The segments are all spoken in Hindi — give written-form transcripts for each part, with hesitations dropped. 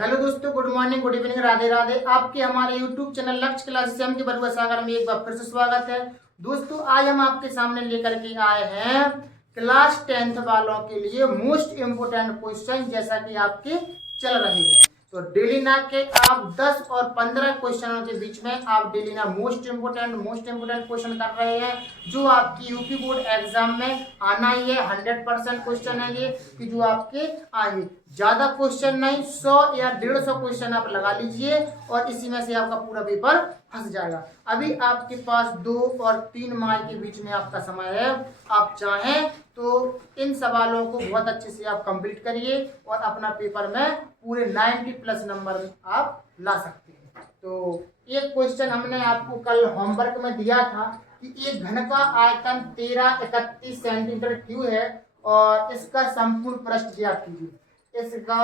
हेलो दोस्तों, good morning, good evening, Radhe Radhe. आपके हमारे यूट्यूब चैनल लक्ष्य क्लासेस से के बरुआ सागर में एक बार फिर से स्वागत है। दोस्तों, आज हम आपके सामने लेकर के आए हैं क्लास 10th वालों के लिए मोस्ट इम्पोर्टेंट क्वेश्चन, जैसा कि आपके चल रहे हैं। तो डेली ना के आप 10 और 15 क्वेश्चनों के बीच में आप डेली ना मोस्ट इम्पोर्टेंट क्वेश्चन कर रहे हैं, जो आपकी यूपी बोर्ड एग्जाम में आना ही है। 100% क्वेश्चन है ये कि जो आपके आएंगे। ज्यादा क्वेश्चन नहीं, 100 या 150 क्वेश्चन आप लगा लीजिए और इसी में से आपका पूरा पेपर फंस जाएगा। अभी आपके पास 2 और 3 माह के बीच में आपका समय है। आप चाहें तो इन सवालों को बहुत अच्छे से आप कंप्लीट करिए और अपना पेपर में पूरे 90+ नंबर आप ला सकते हैं। तो एक क्वेश्चन हमने आपको कल होमवर्क में दिया था कि एक घन का आयतन 1331 सेंटीमीटर क्यूब है और इसका संपूर्ण पृष्ठ ज्ञात कीजिए। इसका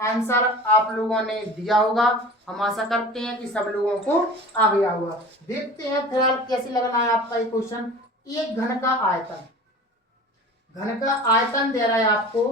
आंसर आप लोगों ने दिया होगा। हम आशा करते हैं कि सब लोगों को आ गया होगा। देखते हैं फिलहाल कैसे लगना है आपका ये क्वेश्चन। एक घन का आयतन दे रहा है आपको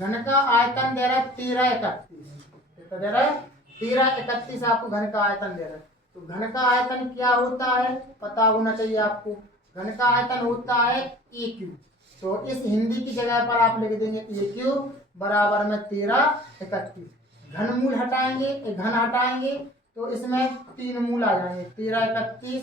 घन का आयतन दे रहा है 1331 दे रहा है 1331 आपको घन का आयतन दे रहा है। तो घन का आयतन क्या होता है पता होना चाहिए आपको। घन का आयतन होता है ए क्यूब। तो इस हिंदी की जगह पर आप लिख देंगे ए क्यूब बराबर में 1331। घन मूल हटाएंगे, घन हटाएंगे तो इसमें 3 मूल आ जाएंगे। 1331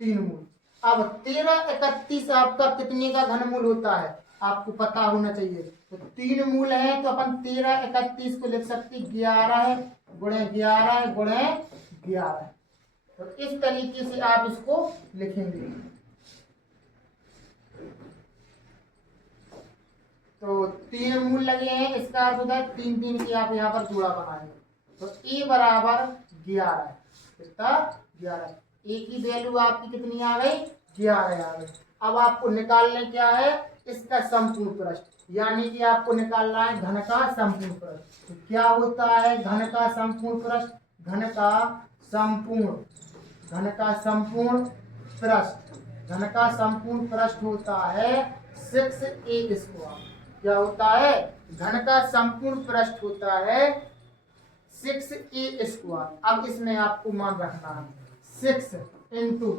3 मूल। अब 1331 आपका कितने का घन मूल होता है आपको पता होना चाहिए। तो 3 मूल है तो अपन 1331 को लिख सकते 11 गुणे 11 गुणे 11। तो इस तरीके से आप इसको लिखेंगे। तो 3 मूल लगे हैं, इसका अर्थ होता है 3 3 की आप यहाँ पर जोड़ा बनाएंगे। तो ए बराबर 11 कितना 11। ए की वैल्यू आपकी कितनी आ गई 11 आ गई। अब आपको निकालने क्या है इसका संपूर्ण पृष्ठ, यानी कि आपको निकालना है घन का संपूर्ण पृष्ठ। तो क्या होता है घन का संपूर्ण पृष्ठ। घन का संपूर्ण पृष्ठ होता है 6a²। क्या होता है घन का संपूर्ण पृष्ठ होता है 6a²। अब इसमें आपको मान रखना है 6 इंटू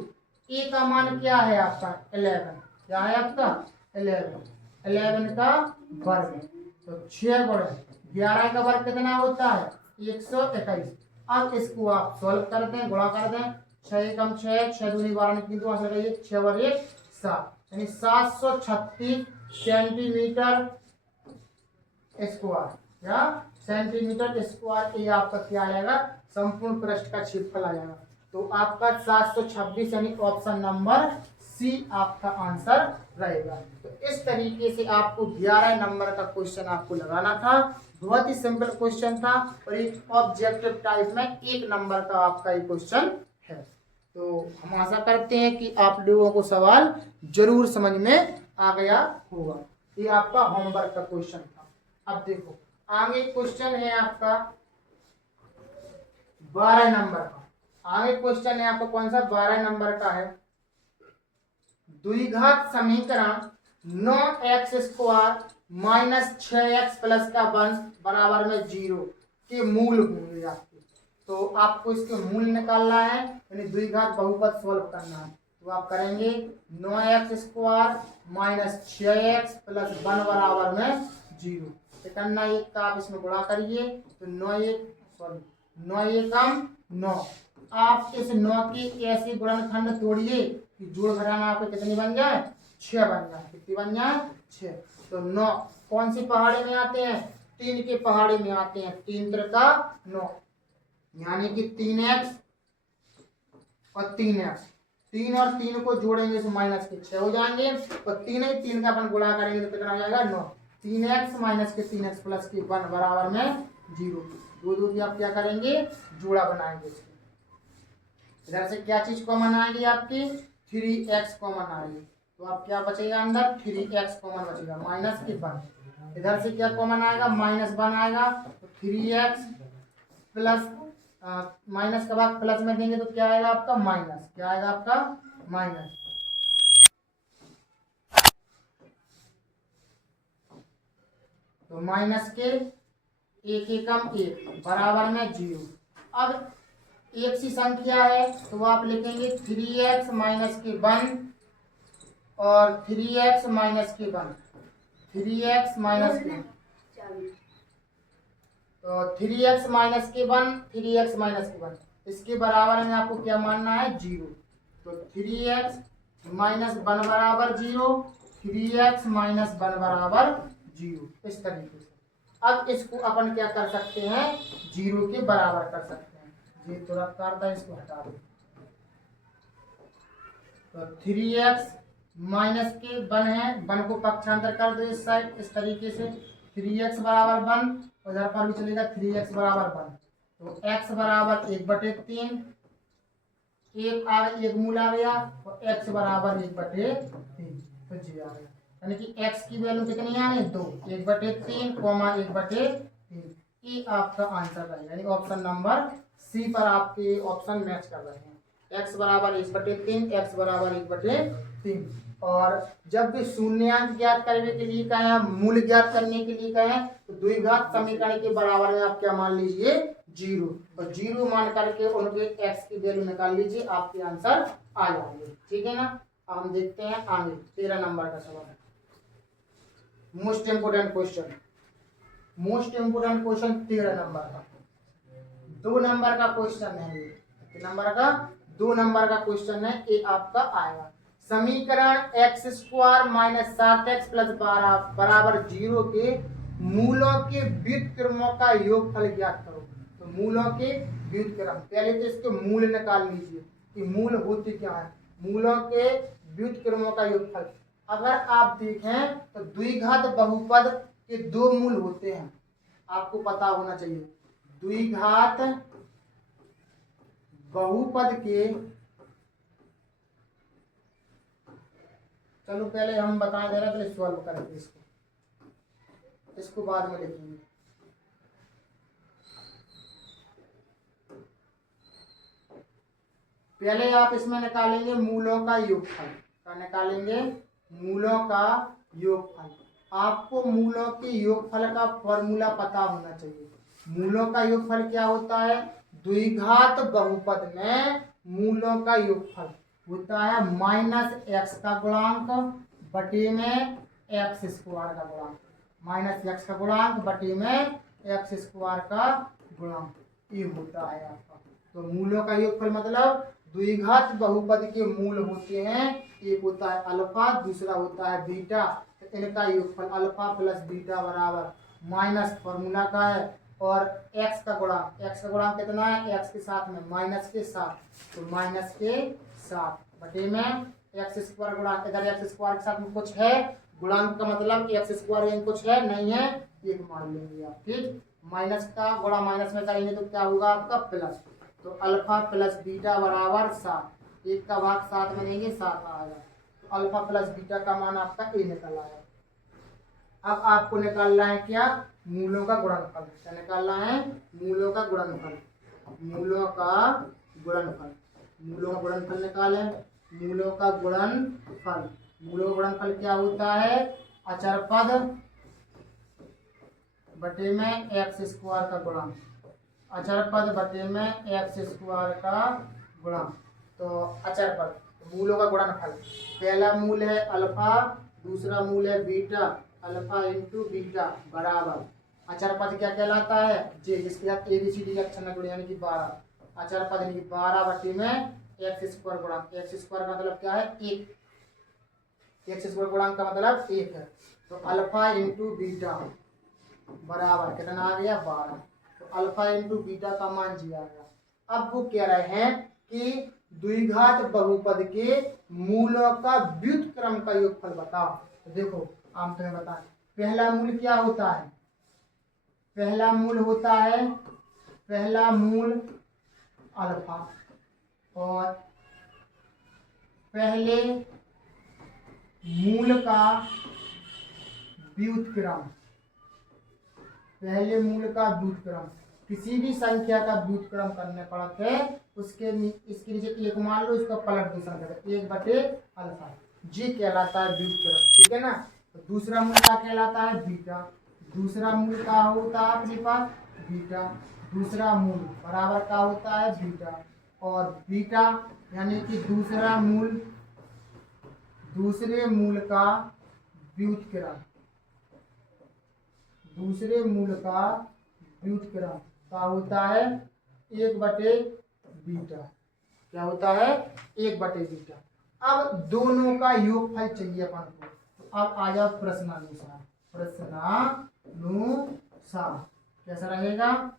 ए का मान क्या है आपका 11। क्या है आपका 11 का वर्ग। तो 6 गुणे 11 का वर्ग कितना होता है 121। अब इसको आप सॉल्व कर दें, गुणा कर दें। 6 कम 6 6 दूनी 12 निकली तो 6 और 1 7, यानी 736 सेंटीमीटर स्क्वायर या सेंटीमीटर स्क्वायर। ये आपका क्या आएगा संपूर्ण पृष्ठ का क्षेत्रफल आ जाएगा। तो आपका 726 यानी ऑप्शन नंबर सी आपका आंसर रहेगा। तो इस तरीके से आपको 11 नंबर का क्वेश्चन आपको लगाना था। बहुत ही सिंपल क्वेश्चन था और एक ऑब्जेक्टिव टाइप में 1 नंबर का आपका ये क्वेश्चन है। तो हम आशा करते हैं कि आप लोगों को सवाल जरूर समझ में आ गया होगा। ये आपका होमवर्क का क्वेश्चन था। अब देखो आगे क्वेश्चन है आपका 12 नंबर का। आगे क्वेश्चन है आपका कौन सा 12 नंबर का है। द्विघात समीकरण 9x² - 6x + का 1 बराबर में 0 के मूल होंगे आपके। तो आपको इसके मूल निकालना है, यानी द्विघात बहुपद सॉल्व करना है। तो आप करेंगे 9x² - 6x + 1 बराबर में 0। करना एक का आप इसमें गुणा करिए तो 9 एकम 9। आप इस 9 के ऐसे गुणनखंड तोड़िए कि जोड़ घटाना आपको कितनी बन जाए 6 बन जाए। कितनी बन जाए 6। तो 9 कौन सी पहाड़ी में आते हैं 3 के पहाड़ी में आते हैं। 3 त्रिका 9 यानी कि 3x और 3x। 3 और 3 को जोड़ेंगे तो माइनस के 6 हो जाएंगे और 3 का अपन गुणा करेंगे तो कितना हो जाएगा 9। 3x - के 3x + के 1 बराबर में 0। दो की आप क्या करेंगे जोड़ा बनाएंगे। इधर से क्या चीज कॉमन आएगी आपकी 3x कॉमन आएगी। तो आप क्या बचेगा अंदर 3x कॉमन बचेगा माइनस के 1। इधर से क्या कॉमन आएगा -1 आएगा। तो 3x + माइनस का भाग प्लस में देंगे तो क्या आएगा आपका माइनस, क्या आएगा आपका माइनस। तो माइनस के एक एकम एक बराबर में 0। अब एक सी संख्या है तो आप लिखेंगे 3x माइनस के 1 और 3x माइनस के 1, 3x माइनस के, तो 3x माइनस के 1, 3x माइनस के 1, इसके बराबर में आपको क्या मानना है 0। तो 3x माइनस 1 बराबर 0, 3x माइनस 1 बराबर 0, इस तरीके से। अब इसको अपन क्या कर सकते हैं 0 के बराबर कर सकते हैं। ये थोड़ा करता है, इसको हटा दो। तो 3x माइनस के 1 है, 1 को पक्षांतर कर दो इस साइड, इस तरीके से 3x बराबर 1, उधर पर भी चलेगा 3x बराबर 1। तो x बराबर 1/3, एक मूल आ गया, और x बराबर 1/3, तो जी आ गया। यानी कि x की वैल्यू कितनी आ गई 2, 1/3 कॉमा 1/3, ये आपका आंसर रहेगा। यानी ऑप्शन नंबर सी पर आपके ऑप्शन मैच कर रहे हैं। x बराबर 1/3, x बराबर 1/3। और जब भी शून्यांक ज्ञात करने के लिए कहें, मूल ज्ञात करने के लिए कहें, तो द्विघात समीकरण के बराबर में आप क्या मान लीजिए 0, और 0 मान करके उनके x की वैल्यू निकाल लीजिए, आपके आंसर आ जाएंगे। ठीक है ना। अब हम देखते हैं आगे 13 नंबर का सवाल। Most important question, most important question 13 number का, 2 नंबर का क्वेश्चन है ये। कितने नंबर का 2 नंबर का क्वेश्चन है। ये आपका आएगा समीकरण x² माइनस 7x प्लस 12 बराबर 0 के मूलों के व्युत्क्रमों का योगफल ज्ञात करो। तो मूलों के व्युत्क्रम, पहले तो इसके मूल निकाल लीजिए कि मूल होते क्या है। मूलों के व्युत्क्रमों का योगफल, अगर आप देखें तो द्विघात बहुपद के 2 मूल होते हैं, आपको पता होना चाहिए। द्विघात बहुपद के, चलो पहले हम बता दे रहे हैं, पहले सॉल्व करेंगे इसको बाद में लिखेंगे। पहले आप इसमें निकालेंगे मूलों का योगफल, क्या निकालेंगे मूलों का योगफल। आपको मूलों के योगफल का फॉर्मूला पता होना चाहिए। मूलों का योगफल क्या होता है, द्विघात बहुपद में मूलों का योगफल होता है -x का गुणांक बटे में x² का गुणांक, -x का गुणांक बटे में x² का गुणांक, ये होता है आपका। तो मूलों का योगफल मतलब द्विघात बहुपद के मूल होते हैं, एक होता है अल्फा, दूसरा होता है बीटा। तो इनका योगफल अल्फा प्लस बीटा बराबर माइनस फॉर्मूला का है, और x का गुणांक, x का गुणांक कितना है x के साथ में माइनस के साथ, तो माइनस के साथ बटे में x² गुणांक, इधर x² के साथ में कुछ है, गुणांक का मतलब x² कुछ है नहीं है, एक मान लेंगे आप। ठीक, माइनस का गुणा माइनस में करेंगे तो क्या होगा आपका प्लस। तो अल्फा प्लस बीटा बराबर 7, 1 का भाग 7 में देंगे 7 आएगा। तो अल्फा प्लस बीटा का मान आपका ए निकल आया। अब आपको निकालना है क्या मूलों का गुणनफल। क्या निकालना है मूलों का गुणनफल, मूलों का गुणनफल, मूलों का गुणनफल निकालें। मूलों का गुणनफल, मूलों का गुणनफल क्या होता है अचर पद बटे में x² का गुणांक, अचर पद बटे में x² का गुणांक। तो अचर पद मूलों का गुणनफल, पहला मूल है अल्फा, दूसरा मूल है बीटा, अल्फा इंटू बीटा बराबर अचर पद क्या कहलाता है जे, जिसके साथ ABCD अक्षर न जुड़े यानी कि 12, अचर पद यानी कि 12 बटे में x² गुणांक, x² का मतलब क्या है 1, x² गुणांक का मतलब 1 है। तो अल्फा इंटू बीटा बराबर कितना आ गया 12, तो अल्फा इंटू बीटा का मान जी आ गया। अब वो कह रहे हैं कि द्विघात बहुपद के मूलों का व्युत्क्रम का योगफल बताओ। तो देखो हम तुम्हें बताएं, पहला मूल क्या होता है, पहला मूल होता है, पहला मूल अल्फा, और पहले मूल का व्युत्क्रम, पहले मूल का व्युत्क्रम किसी भी संख्या का व्युत्क्रम करने पड़ते है उसके इसके नीचे एक मान लो, इसका पलट दूसरा कर 1/अल्फा, जी कहलाता है व्युत्क्रम। ठीक है ना। तो दूसरा मूल क्या कहलाता है? बीटा। दूसरा मूल क्या होता है अपने पास? बीटा। दूसरा मूल बराबर क्या होता है? बीटा। और बीटा यानी कि दूसरे मूल का व्युत्क्रम, दूसरे मूल का व्युत्क्रम क्या होता है? 1/बीटा। क्या होता है? 1/बीटा। अब दोनों का योगफल चाहिए अपन को। तो अब आ जाओ प्रश्नानुसार। कैसा रहेगा?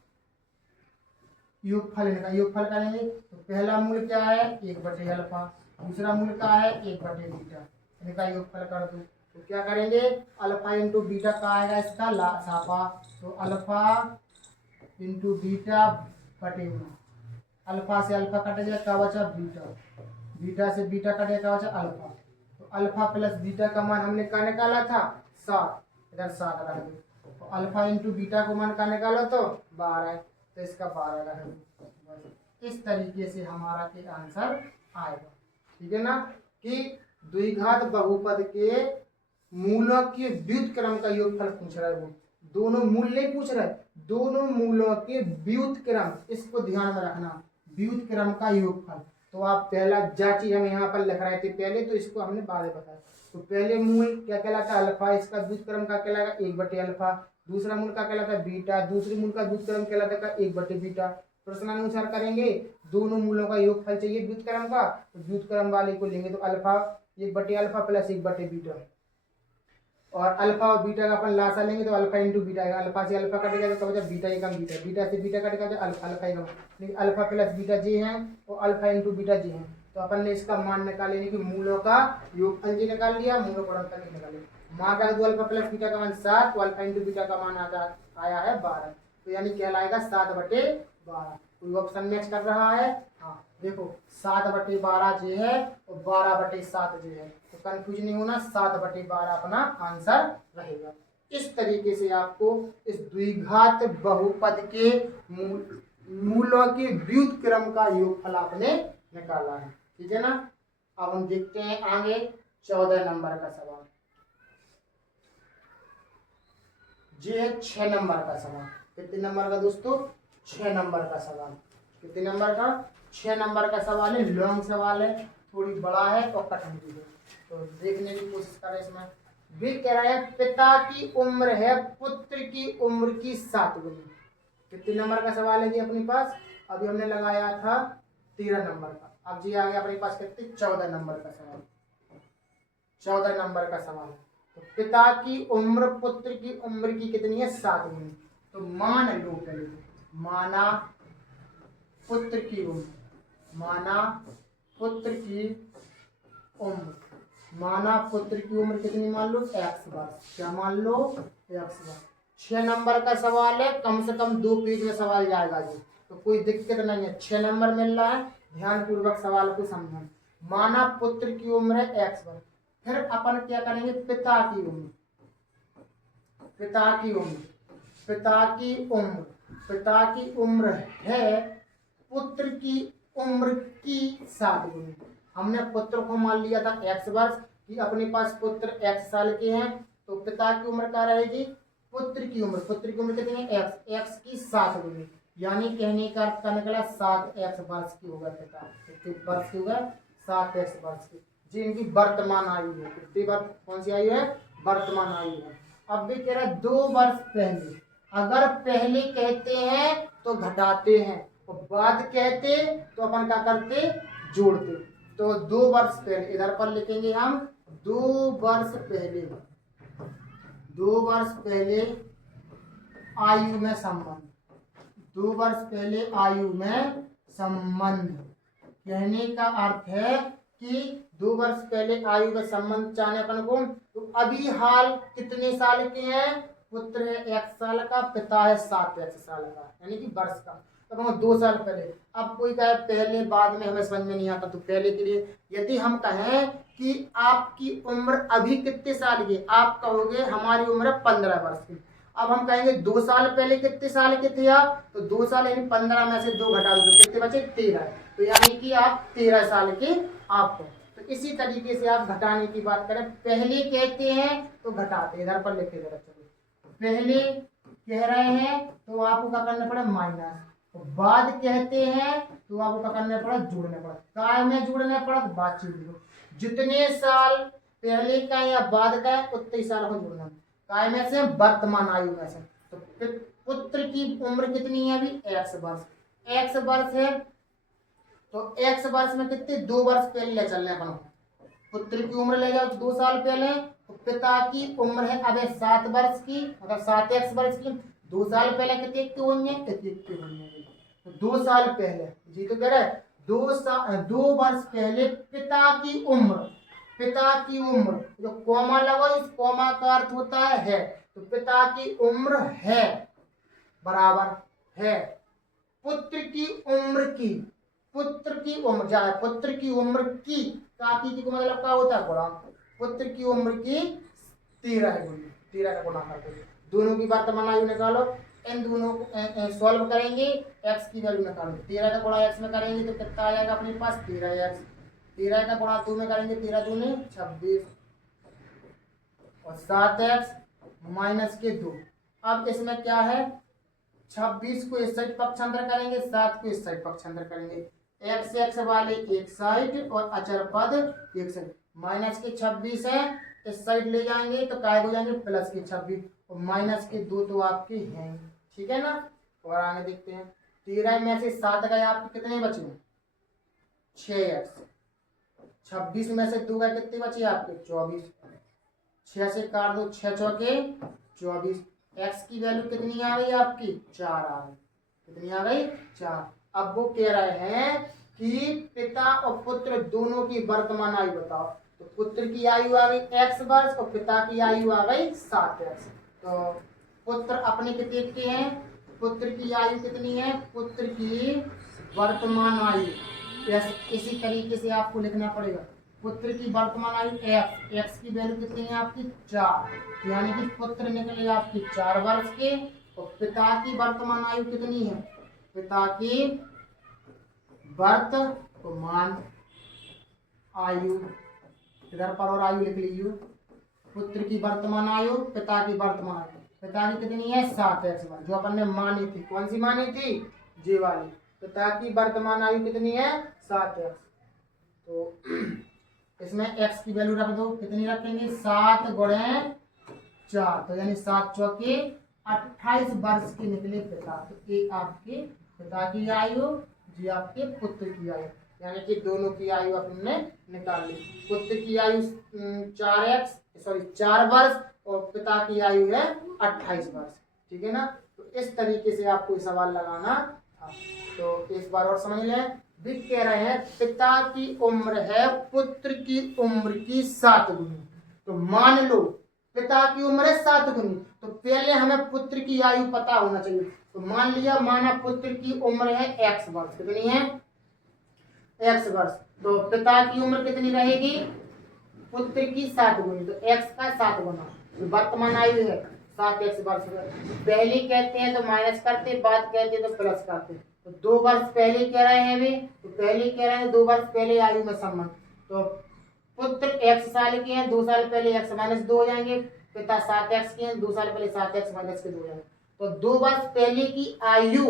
योगफल इनका योगफल करेंगे तो पहला मूल क्या है? 1/अल्फा। दूसरा मूल क्या है? 1/बीटा। इनका योगफल कर दो तो क्या करेंगे? अल्फा इंटू बीटा का आएगा इसका साफा। तो अल्फा इंटू बीटा बटे में अल्फा से अल्फा कट गया, क्या बचा? बीटा। बीटा से बीटा कट गया, क्या बचा? अल्फा। तो अल्फा प्लस बीटा का मान हमने क्या निकाला था? 7। इधर 7 रख दो। तो अल्फा इंटू बीटा को मान का निकालो तो 12, तो इसका 12 रख दो। इस तरीके से हमारा के आंसर आएगा। ठीक है ना। कि द्विघात बहुपद के मूलों के व्युत्क्रम का योगफल पूछ रहा है वो। दोनों मूल नहीं पूछ रहा है, दोनों मूलों के व्युत्क्रम, इसको ध्यान में रखना, व्युत्क्रम का योगफल। तो आप पहला जा चीज हम यहाँ पर लिख रहे थे पहले, तो इसको हमने बाद में बताया। तो पहले मूल क्या कहलाता है? अल्फा। इसका व्युत्क्रम का कहलाएगा 1/अल्फा। दूसरा मूल का कहलाता है बीटा। दूसरे मूल का व्युत्क्रम कहलाता है 1/बीटा। प्रश्नानुसार करेंगे, दोनों मूलों का योगफल चाहिए व्युत्क्रम का, तो व्युत्क्रम वाले को लेंगे तो अल्फा 1/अल्फा प्लस 1/बीटा। और अल्फा और बीटा का अपन लासा लेंगे तो अल्फा इंटू बीटा आएगा। अल्फा से अल्फा कटेगा तो कब बीटा एकम बीटा, बीटा से बीटा कटेगा तो अल्फा एकम। लेकिन अल्फा प्लस बीटा जी है और अल्फा इंटू बीटा जी है। तो अपन ने इसका मान निकाले कि मूलों का योगफल जी निकाल लिया, मूलों का गुणनफल निकाले। मान का अल्फा प्लस बीटा का मान 7, तो अल्फा इंटू बीटा का मान आया है 12। तो यानी कहलाएगा 7/12। कोई ऑप्शन मैच कर रहा है? हाँ देखो 7/12 जो है और 12/7 जो है, तो कंफ्यूज नहीं होना, 7/12 अपना आंसर रहेगा। इस तरीके से आपको इस द्विघात बहुपद के मूलों के व्युत्क्रम का योगफल आपने निकाला है। ठीक है ना। अब हम देखते हैं आगे 14 नंबर का सवाल। ये है 6 नंबर का सवाल। कितने नंबर का दोस्तों? 6 नंबर का सवाल। कितने नंबर का? 6 नंबर का सवाल है। लॉन्ग सवाल है, थोड़ी बड़ा है और कठिन भी है, तो देखने की कोशिश करें। इसमें भी कह रहा है पिता की उम्र है पुत्र की उम्र की 7 गुनी। कितने नंबर का सवाल है जी अपने पास? अभी हमने लगाया था 13 नंबर का। अब जी आ गया अपने पास कितने? 14 नंबर का सवाल। 14 नंबर का सवाल। तो पिता की उम्र पुत्र की उम्र की कितनी है? 7 गुनी। तो मान लो पहले, माना पुत्र की उम्र, माना पुत्र की उम्र, माना पुत्र की उम्र कितनी मान लो? x वर्ष। क्या मान लो? x वर्ष। 6 नंबर का सवाल है, कम से कम 2 पेज में सवाल जाएगा जी, तो कोई दिक्कत नहीं है। 6 नंबर मिल रहा है, ध्यान पूर्वक सवाल को समझें। माना पुत्र की उम्र है x वर्ष। फिर अपन क्या करेंगे? पिता की उम्र, पिता की उम्र, पिता की उम्र, पिता की उम्र है पुत्र की उम्र की 7 गुनी। हमने पुत्र को मान लिया था x वर्ष कि अपने पास पुत्र x साल के हैं, तो पिता की उम्र क्या रहेगी? पुत्र की उम्र, पुत्र की उम्र कितनी है? x की 7 गुनी। यानी कहने का अर्थ का निकला 7x वर्ष की होगा पिता। कितने वर्ष की होगा? 7x वर्ष की। जी इनकी वर्तमान आयु है। कितनी कौन सी आयु है? वर्तमान आयु है। अब भी कह रहा है 2 वर्ष पहले। अगर पहले कहते हैं तो घटाते हैं और बाद कहते तो अपन क्या करते? जोड़ते। तो 2 वर्ष पहले इधर पर लिखेंगे हम 2 वर्ष पहले, 2 वर्ष पहले आयु में संबंध, 2 वर्ष पहले आयु में संबंध। कहने का अर्थ है कि 2 वर्ष पहले आयु में संबंध चाहने अपन को, तो अभी हाल कितने साल के हैं? पुत्र है x साल का, पिता है 7x साल का, यानी कि वर्ष का। तब हम 2 साल पहले। अब कोई कहे पहले बाद में हमें समझ में नहीं आता, तो पहले के लिए यदि हम कहें कि आपकी उम्र अभी कितने साल की, आप कहोगे हमारी उम्र 15 वर्ष की। अब हम कहेंगे 2 साल पहले कितने साल के थे आप, तो 2 साल यानी 15 में से 2 घटा दो तो कितने बचे 13, तो यानी कि आप 13 साल के आप हो। तो इसी तरीके से आप घटाने की बात करें, पहले कहते हैं तो घटाते, इधर पर लिखे जरा, चलो पहले कह रहे हैं तो आपको क्या करना पड़ा माइनस, तो बाद कहते हैं तो आपको क्या करना पड़ा जोड़ना पड़ा, काय में जोड़ना पड़ा तो बातचीत दो, जितने साल पहले का या बाद का है उतने साल को जोड़ना, काय में से वर्तमान आयु में से, तो पुत्र की उम्र कितनी है अभी x वर्ष, x वर्ष है तो x वर्ष में कितने 2 वर्ष पहले ले चलने अपन, पुत्र की उम्र ले जाओ 2 साल पहले, तो पिता की उम्र है अब 7 वर्ष की, मतलब 7x वर्ष की, 2 साल पहले कितने के होंगे, इतने होंगे, तो 2 साल पहले जी तो कह रहे 2 वर्ष पहले पिता की उम्र, पिता की उम्र जो कॉमा लगो, इस कॉमा का अर्थ होता है तो पिता की उम्र है बराबर है पुत्र की उम्र की, पुत्र की उम्र जाए पुत्र की उम्र की, काकी की मतलब क्या होता है गुणा, पुत्र की उम्र की 13 का गुणा करते, दोनों की वर्तमान आयु निकालो, इन दोनों को सॉल्व करेंगे, x की वैल्यू निकालो, 13 का गुणा x में करेंगे तो कितना आ जाएगा अपने पास 13x, 13 का गुणा 2 में करेंगे 13 दूनी 26 और 7x माइनस के 2, अब इसमें क्या है 26 को इस साइड पक्षांतर करेंगे, 7 को इस साइड पक्षांतर करेंगे, x वाले एक साइड और अचर पद एक साइड, माइनस के 26 है इस साइड ले जाएंगे तो काय हो जाएंगे प्लस के 26 और माइनस के 2 तो आपके हैं, ठीक है ना। और आगे देखते हैं 13 में से 7 गए आपके कितने बचे 6x, 26 में से 2 गए कितने बचे आपके 24, 6 से काट दो 6 चौके 24, x की वैल्यू कितनी आ गई आपकी 4 आ गई, कितनी आ गई 4। अब वो कह रहे हैं कि पिता और पुत्र दोनों की वर्तमान आयु बताओ, तो पुत्र की आयु आ गई x वर्ष और पिता की आयु आ गई 7x, तो पुत्र अपने कितने के हैं, पुत्र की आयु कितनी है, पुत्र की वर्तमान आयु इसी तरीके से आपको लिखना पड़ेगा, पुत्र की वर्तमान आयु x की वैल्यू कितनी है आपकी 4, यानी कि पुत्र निकले आपकी 4 वर्ष के, और पिता की वर्तमान आयु कितनी है, पिता की वर्तमान आयु, इधर पर और आयु लिख लीजिए, पुत्र की वर्तमान आयु पिता की वर्तमान आयु, पिता की कितनी है 7x जो अपन ने मानी थी, कौन सी मानी थी जी वाली, पिता की वर्तमान आयु कितनी है 7x, तो इसमें x की वैल्यू रख दो, कितनी रखेंगे 7 गुणे 4, तो यानी 7 चौके 28 वर्ष के निकले पिता, तो एक आपके पिता की आयु जी आपके पुत्र की आयु, यानी कि दोनों की आयु अपने निकाल ली, पुत्र की आयु 4 वर्ष और पिता की आयु है 28 वर्ष, ठीक है ना। तो इस तरीके से आपको सवाल लगाना था, तो इस बार और समझ लें, भी कह रहे हैं पिता की उम्र है पुत्र की उम्र की 7 गुनी, तो मान लो पिता की उम्र है 7 गुनी, तो पहले हमें पुत्र की आयु पता होना चाहिए, तो मान लिया माना पुत्र की उम्र है x वर्ष, कितनी है x वर्ष, तो पिता की उम्र कितनी रहेगी पुत्र की 7 गुनी, तो x का 7 गुना, तो वर्तमान आयु है 7x वर्ष, पहले कहते हैं तो माइनस करते, बाद कहते हैं तो प्लस करते, तो 2 वर्ष पहले कह रहे हैं भी, तो पहले कह रहे हैं 2 वर्ष पहले आयु में संबंध, तो पुत्र x साल के हैं 2 साल पहले x माइनस 2 हो जाएंगे, पिता 7x के हैं 2 साल पहले 7x माइनस के 2 हो जाएंगे, तो 2 वर्ष पहले की आयु,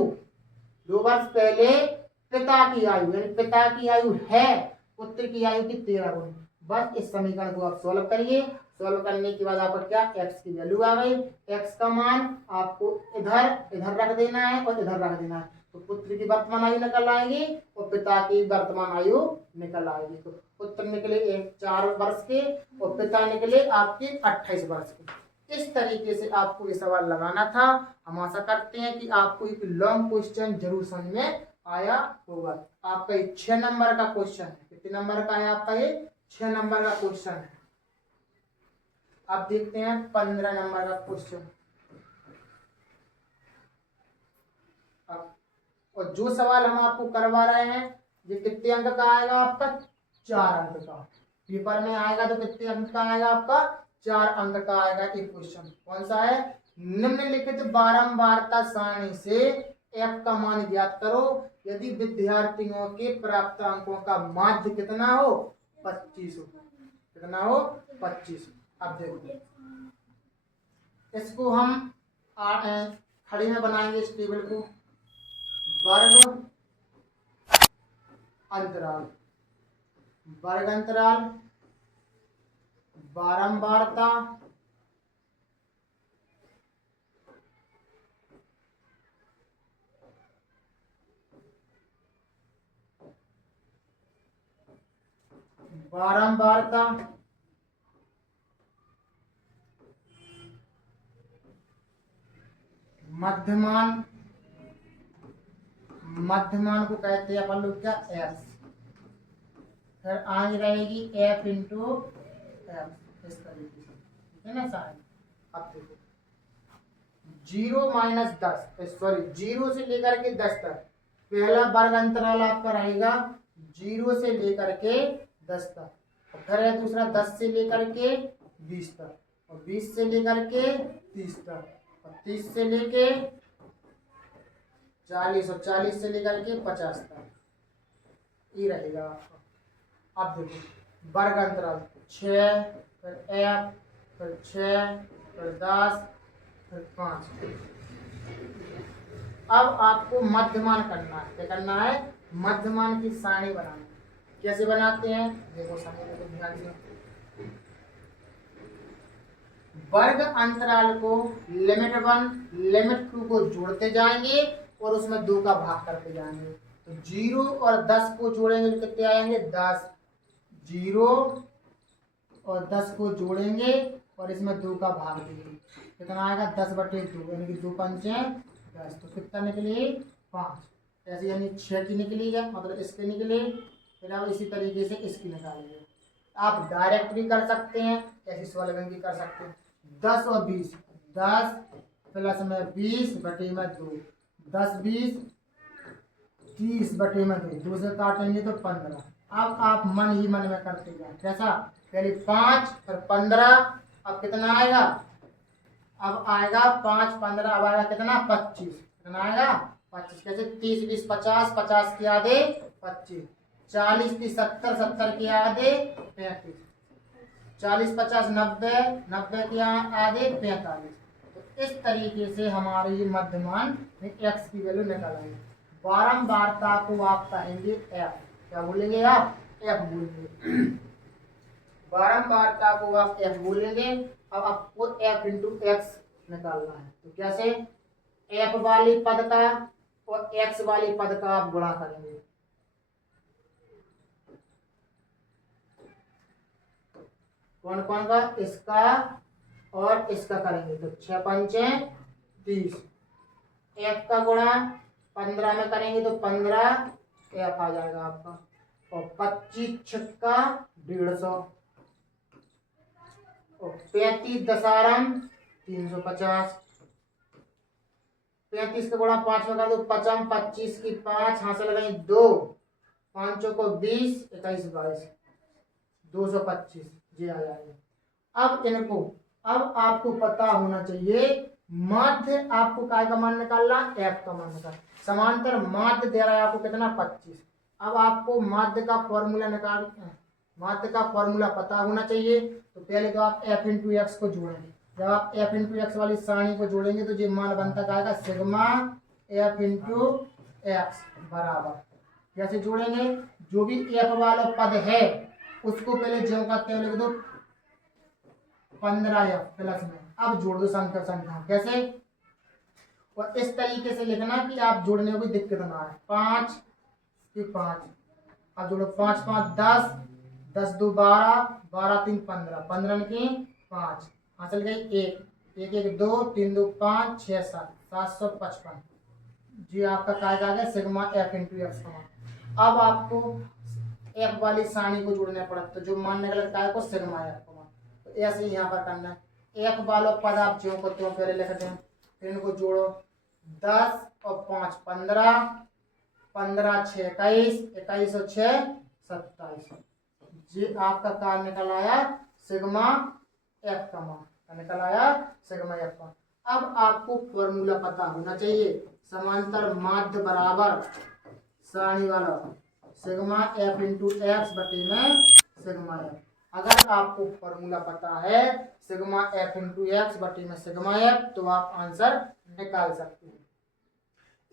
2 वर्ष पहले पिता की आयु, यानी पिता की आयु है पुत्र की आयु की 13 गुनी, बस इस समीकरण को आप सॉल्व करिए, सॉल्व करने के बाद आपको क्या x की वैल्यू आ गई, x का मान आपको इधर रख देना है और इधर रख देना है, तो पुत्र की वर्तमान आयु निकल आएगी और पिता की वर्तमान आयु निकल आएगी, तो पुत्र निकले 4 वर्ष के और पिता निकले आपके 28 वर्ष के। इस तरीके से आपको ये सवाल लगाना था। हम आशा करते हैं कि आपको एक लॉन्ग क्वेश्चन जरूर समझ में आया होगा। आपका ये 6 नंबर का क्वेश्चन है, कितने नंबर का है आपका ये 6 नंबर का क्वेश्चन है। अब देखते हैं 15 नंबर का क्वेश्चन। और जो सवाल हम आपको करवा रहे हैं ये कितने अंक का आएगा आपका 4 अंक का, पेपर में आएगा तो कितने अंक का आएगा आपका 4 अंक का आएगा। एक क्वेश्चन कौन सा है निम्नलिखित बारंबारता सारणी से f का मान ज्ञात करो यदि विद्यार्थियों के प्राप्त अंकों का माध्य कितना हो 25 हो। कितना हो 25। अब देखो इसको हम खड़ी में बनाएंगे इस टेबल को। वर्ग अंतराल, वर्ग अंतराल, बारंबारता, बारंबारता, मध्यमान, मध्यमान को कहते हैं अपन लोग क्या एफ। फिर आगे रहेगी एफ इंटू एफ, इस तरीके से, ठीक है ना साइन। अब देखो 0 से लेकर के 10 तक पहला वर्ग अंतराल आपका रहेगा 0 से लेकर के 10 तक, और फिर है दूसरा 10 से लेकर के 20 तक, और 20 से लेकर के 30 तक, और 30 से लेके 40, और 40 से लेकर के 50 तक ये रहेगा आपका। अब देखो वर्ग अंतराल 6, फिर एफ, फिर 6, फिर 10, फिर 5। अब आपको मध्यमान करना है। क्या करना है? मध्यमान की सारणी बनानी है। कैसे बनाते हैं देखो, सारणी को ध्यान से। वर्ग अंतराल को लिमिट 1 लिमिट 2 को जोड़ते जाएंगे और उसमें 2 का भाग करते जाएंगे। तो 0 और 10 को जोड़ेंगे तो कितने आएंगे 10। 0 और 10 को जोड़ेंगे और इसमें 2 का भाग देंगे, कितना आएगा 10/2, यानी कि 2 पंचे 10। तो कितना निकली 5। ऐसे यानी 6 की निकली है, मतलब इसके निकले। फिर आप इसी तरीके से इसकी निकालेंगे। आप डायरेक्ट भी कर सकते हैं, ऐसी सॉल्विंग भी कर सकते हैं। 10 और 20, 10 प्लस में 20/2, 10 20 30/2, 2 से काटेंगे तो 15। अब आप मन ही मन में करते जाए। कैसा? पहले 5 और 15, अब कितना आएगा? अब आएगा 5 15, अब आएगा कितना 25। कितना आएगा 25। कैसे? 30 20 50, 50 के आधे 25, 40 30 70, 70 के आधे 35, 40 50 90, 90 के आधे 45। तो इस तरीके से हमारी मध्यमान में x की वैल्यू निकल आएगी। बारंबारता को आप कहेंगे f। क्या बोलेंगे आप? f बोलेंगे। बारंबारता को आप f बोलेंगे। अब आपको f इंटू एक्स निकालना है। तो कैसे? f वाली पद का और x वाली पद का आप गुणा करेंगे। कौन कौन का? इसका और इसका करेंगे तो 6 पंचे 30। f का गुणा 15 में करेंगे तो 15 f आ जाएगा आपका, और 25 छक्का 150, और 35 दशारम 350। 35 का गुणा 5 में कर दो 55, 25 की 5 हासिल लगाई 2, 5 को 20, 21 22, 225 जी आ जाएंगे। अब इनको, अब आपको पता होना चाहिए माध्य आपको काय का मान निकालना, f का मान निकालना। समांतर माध्य दे रहा है आपको कितना 25। अब आपको माध्य का फॉर्मूला निकाल, माध्य का फॉर्मूला पता होना चाहिए। तो पहले तो आप f इंटू एक्स को जोड़ेंगे। जब आप f इंटू एक्स वाली सारणी को जोड़ेंगे तो जो मान बनता आएगा सिग्मा f इंटू एक्स बराबर। कैसे जोड़ेंगे? जो भी f वाला पद है उसको पहले जो का त्यों लिख दो 15 प्लस में, अब जोड़ दो संख्या। कैसे? और इस तरीके से लिखना कि आप जोड़ने में कोई दिक्कत ना आए। 5 की 5, अब जोड़ो 5 5 10, 10 2 12, 12 3 15, 15 की 5 हासिल गई 1, 1 1 2, 3 2 5, 6 7, 755 जी आपका काय आ गया सिग्मा f इंटू एक्स का मान। अब आपको f वाली सारणी को जोड़ना पड़ा, तो जो मान निकला काय को सिग्मा f का मान। तो ऐसे ही यहाँ पर करना है। f वालों पद आप जो को त्यों पहले लिख दें, फिर इनको जोड़ो 10 और 5 15, 15 6 21, 21 और 6 27 जी आपका काय निकल आया सिग्मा f का मान। निकल आया सिग्मा f का। अब आपको फॉर्मूला पता होना चाहिए, समांतर माध्य बराबर सारणी वाला सिग्मा एफ इंटू एक्स बटे में सिग्मा एफ। अगर आपको फॉर्मूला पता है सिग्मा एफ इंटू एक्स बटे में सिग्मा एफ, तो आप आंसर निकाल सकते हैं।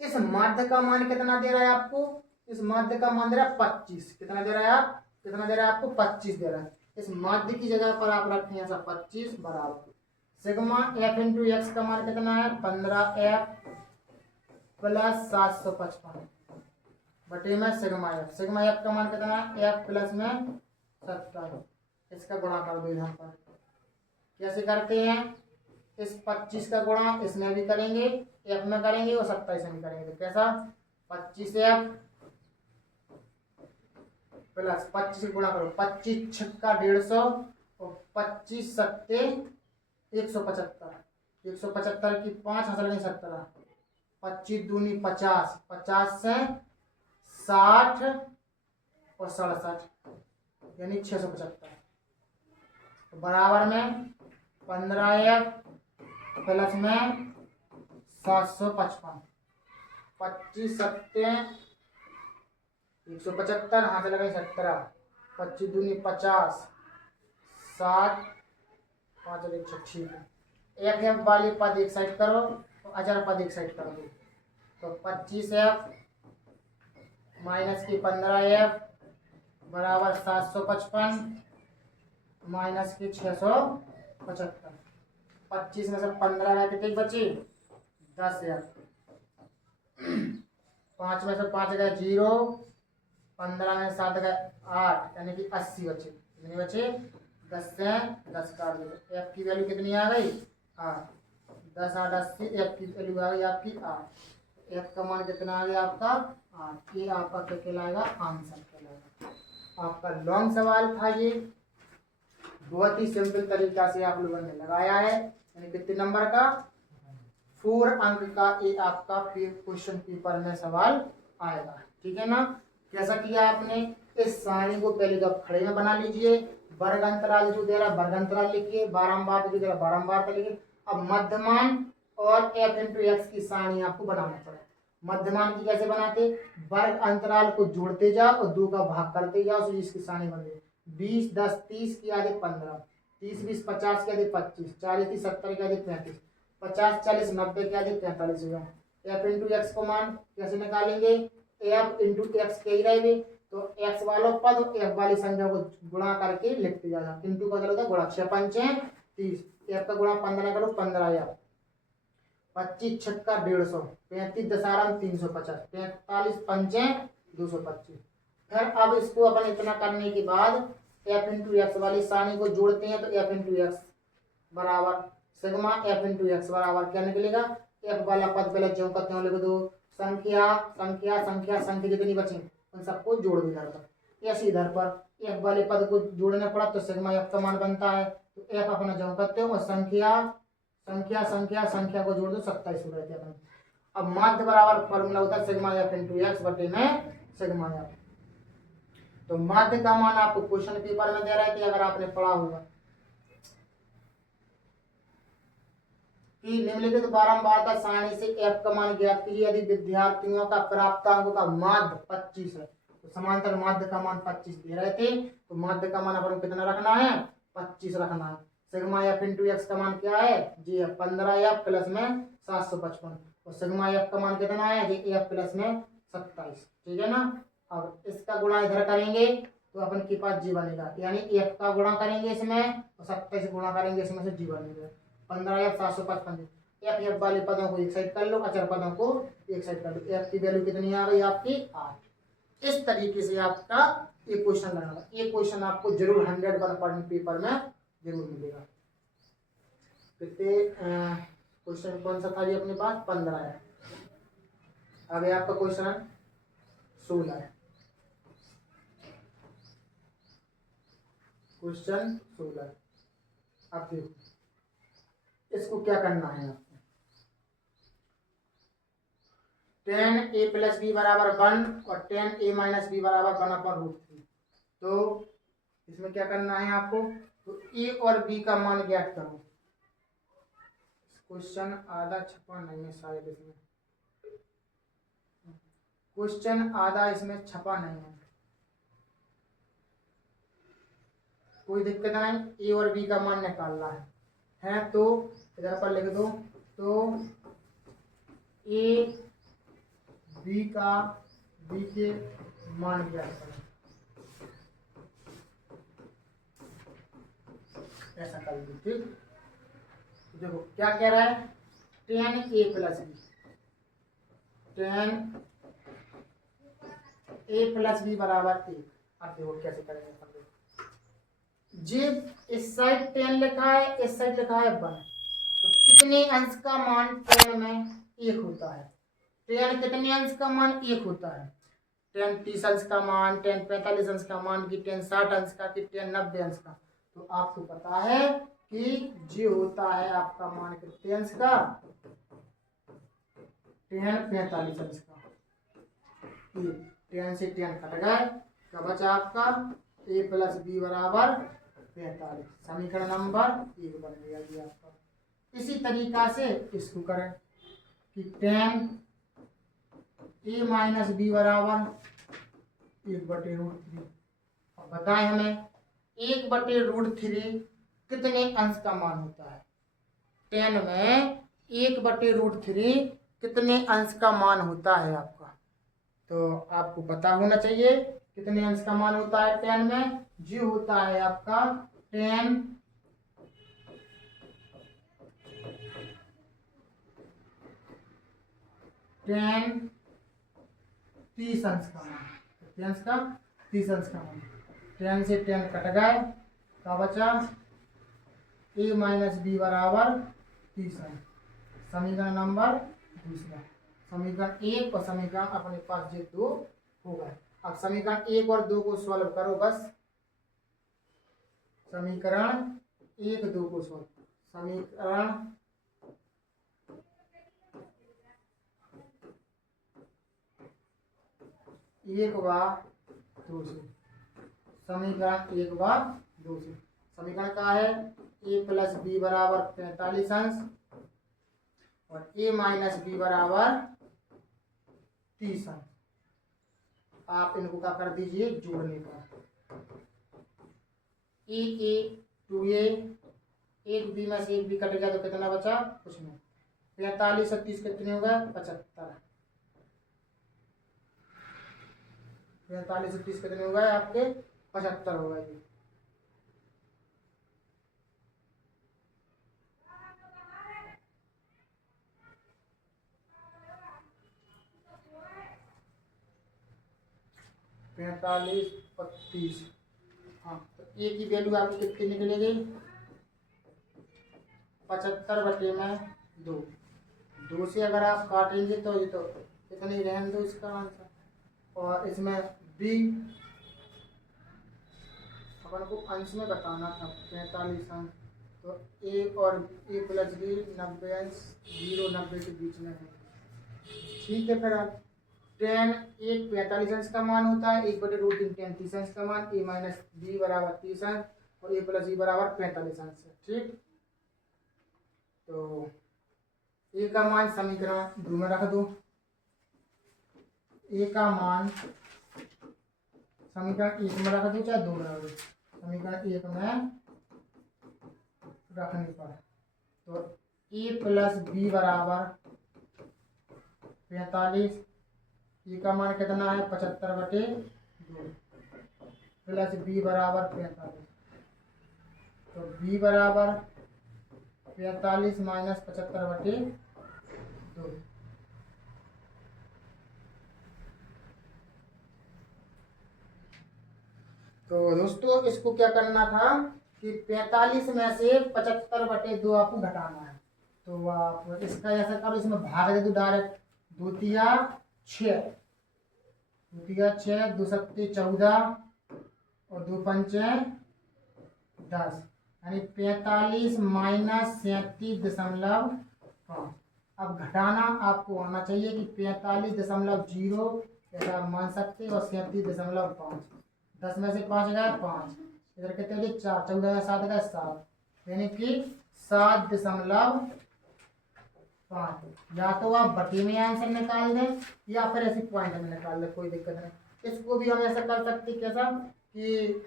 इस माध्य का मान कितना दे रहा है आपको? इस माध्य का मान दे रहा है 25। कितना दे रहा है आप? कितना दे रहा है आपको? 25 दे रहा है। इस माध्य की जगह पर आप रखें ऐसा 25 बराबर सिग्मा एफ इंटू एक्स का मान कितना है? 15f प्लस 755 बटे में सिग्मा एफ। सिग्मा एफ का मान कितना है? एफ प्लस में 27। इसका गुणा कर दो यहाँ पर। कैसे करते हैं? इस 25 का गुणा इसमें भी करेंगे, एफ में करेंगे और 27 में भी करेंगे। तो कैसा? 25f प्लस 25 गुणा करो, 25 छक्का 150 और 25 सत्ते 175। 175 की 5 हंस लगे 17, 25 दूनी 50, 50 से 60 और 67 यानी 675 बराबर में 15f प्लस में 755। 25 सत्ते 175 हाथ लगे 17, 25 दूनी 50, 7 5 ठीक है। एक एफ वाली पद एक साइड करो तो अजर पद एक साइड कर दो। तो 25f माइनस की 15f बराबर 755 माइनस की 675। 25 में से 15 है कितनी बची? 10f। 5 में से 5 गए 0, 15 में 7 गए 8 यानी कि 80 बचे। कितने बचे? 10 से 10 काट दो। एफ की वैल्यू कितनी आ गई? 8। 10 8 80। एफ की वैल्यू आ गई आपकी 8। एफ का मान कितना आ गया आपका? 8। ये आपका क्या कहलाएगा? आंसर कहलाएगा। आपका लॉन्ग सवाल था ये, बहुत ही सिंपल तरीका से आप लोगों ने लगाया है। यानी कितने नंबर का? 4 अंक का ये आपका क्वेश्चन पेपर में सवाल आएगा। ठीक है ना? कैसा किया आपने? इस सारणी को पहले तो खड़े में बना लीजिए, वर्ग अंतराल जो दे रहा है वर्ग अंतराल लिखिए, बारंबार जो दे रहा है बारंबार लिखिए। अब मध्यमान और एफ इंटू एक्स की सारणी आपको बनाना पड़ेगा। मध्यमान की कैसे बनाते? वर्ग अंतराल को जोड़ते जाओ और 2 का भाग करते जाओ, तो इसकी सारणी बन गई। 20 10 30 की आधे 15, 30 20 50 के आधे 25, 40 30 70 के आधे 35, 50 40 90 के आधे 45 हुआ। एफ इंटू एक्स को मान कैसे निकालेंगे? एफ इंटू एक्स के ही रहेंगे, तो एक्स वालों पद और एफ वाली संख्या को गुणा करके लिखते जाना। इंटू का मतलब गुणा 6 पंचे 30। एफ का गुणा 15 करो 15 25 छक्का 150, 35 दशारम 350, 45 पंचे 225। फिर अब इसको अपन इतना करने के बाद एफ इंटू एक्स वाली सारणी को जोड़ते हैं, तो एफ इंटू एक्स बराबर सिग्मा एफ इंटू एक्स बराबर क्या निकलेगा? एफ वाला पद पहले ज्यों का त्यों लिख दो, संख्या संख्या संख्या संख्या जितनी बची उन सबको जोड़ दो इधर पर। ऐसे इधर पर एफ वाले पद को जोड़ना पड़ा तो सिग्मा एफ का मान बनता है। तो एफ अपना ज्यों करते हो और संख्या संख्या संख्या संख्या को जोड़ दो, 27 हो रहे थे अपन। अब माध्य बराबर फॉर्मूला होता है सिग्मा एफ इंटू एक्स बटे में सिग्मा एफ। तो माध्य का मान आपको क्वेश्चन पेपर में दे रहे थे, अगर आपने पढ़ा होगा कि निम्नलिखित बारंबारता सारणी से एफ का मान ज्ञात कीजिए यदि विद्यार्थियों का प्राप्तांक का माध्य 25 है। तो समांतर माध्य का मान 25 दे रहे थे, तो माध्य का मान अपन कितना रखना है? 25 रखना है। सिग्मा एफ इंटू एक्स का मान क्या है? जी एफ 15f प्लस में 755 और सिग्मा एफ का मान कितना है? जी एफ प्लस में 27। ठीक है ना? अब इसका गुणा इधर करेंगे तो अपन के पास जी बनेगा, यानी एफ का गुणा करेंगे इसमें और 27 गुणा करेंगे इसमें से जी बनेगा 15f 755। एफ वाले पदों को एक साइड कर लो, अचर पदों को एक साइड कर लो। एफ की वैल्यू कितनी आ गई आपकी? 8। इस तरीके से आपका ये क्वेश्चन लगाना। ये क्वेश्चन आपको जरूर 100 पेपर में जरूर मिलेगा। कितने क्वेश्चन कौन सा था ये अपने पास? 15 है। आगे आपका क्वेश्चन 16 है। क्वेश्चन 16 अब देखो इसको क्या करना है आपको। 10a प्लस बी बराबर 1 और 10a माइनस बी बराबर 1/√3। तो इसमें क्या करना है आपको? तो a और b का मान ज्ञात करो। क्वेश्चन आधा छपा नहीं है शायद इसमें, क्वेश्चन आधा इसमें छपा नहीं है, कोई दिक्कत नहीं। ए और बी का मान निकालना है तो इधर पर लिख दो। तो ए बी के मान ज्ञात करें, ऐसा कर दो। ठीक, देखो क्या कह रहा है, 10a plus B, 10a plus B बराबर 1। अब देखो कैसे करेंगे, जी इस साइड 10 लिखा है, इस साइड लिखा है 1, तो कितने अंश का मान 10 में 1 होता है? 10 कितने अंश का मान 1 होता है? 10 30 अंश का मान, 10 45 अंश का मान, कि 10 60 अंश का, कि 10 90 अंश का? तो आपको पता है कि जी होता है आपका मान कितने अंश का, 10 45 अंश का। 10 से 10 कट गए, क्या बचा आपका, a प्लस बी बराबर 45। समीकरण नंबर 1 बन गया जी आपका। इसी तरीका से इसको करें कि 10 a माइनस बी बराबर 1/√3। अब बताएं हमें 1/√3 कितने अंश का मान होता है? 10 में 1/√3 कितने अंश का मान होता है आपका? तो आपको पता होना चाहिए कितने अंश का मान होता है 10 में। जी होता है आपका 10 30 अंश का मान, 30 अंश का 30 अंश का मान। 10 से 10 कट गए, क्या बचा, a माइनस बी बराबर 30 अंश। समीकरण नंबर दूसरा, समीकरण 1 और समीकरण अपने पास जो 2 हो गए। अब समीकरण 1 और 2 को सॉल्व करो बस। समीकरण 1 2 को सॉल्व, समीकरण 1 व 2 से, समीकरण 1 व 2 से। समीकरण का है a प्लस बी बराबर 45 अंश और a माइनस बी बराबर 30 अंश। आप इनको क्या कर दीजिए, जोड़ने पर ए 2a, एक बी में से एक बी कट गया तो कितना बचा, कुछ नहीं। 45 और 30 कितने हो गए, 75। 45 और 30 कितने हो गए आपके, 75 हो गए। पैंतालीस 35, हाँ तो ए की वैल्यू आपकी कितनी निकलेगी, 75/2। 2 से अगर आप काटेंगे तो ये तो कितनी रहने दो इसका आंसर। और इसमें बी अपन को अंश में बताना था, 45 अंश, तो ए और ए प्लस बी 90 अंश, 0 90 के बीच में है। ठीक है, फिर आप 10 एक 45 अंश का मान होता है, 1/√3 10 30 अंश का मान, ए माइनस बी बराबर 30 अंश और ए प्लस बी बराबर 45 अंश है। ठीक, तो ए का मान समीकरण 2 में रख दो। ए का मान समीकरण 1 में रख दो चाहे 2 में रख दो। समीकरण 1 में रखने पर तो ए प्लस बी बराबर 45, ए का मान कितना है 75/2 प्लस बी बराबर 45, तो बी बराबर 45 माइनस 75/2। तो दोस्तों इसको क्या करना था कि 45 में से 75/2 आपको घटाना है। तो आप इसका ऐसा करो, इसमें भाग दे दो डायरेक्ट। 2 तिया 6, 2 तिया 6, 2 सत्ते 14 और 2 पंचे 10, यानी 45 माइनस 37.5। अब घटाना आपको आना चाहिए कि 45.0 ऐसा मान सकते और 37.5। 10 में से 5 गया 5, इधर कितने 4, 14 7 गया 7, यानी कि 7.5 5। या तो आप बटे में आंसर निकाल दें या फिर ऐसे पॉइंट में निकाल दें, कोई दिक्कत नहीं। इसको भी हम ऐसा कर सकते कैसा कि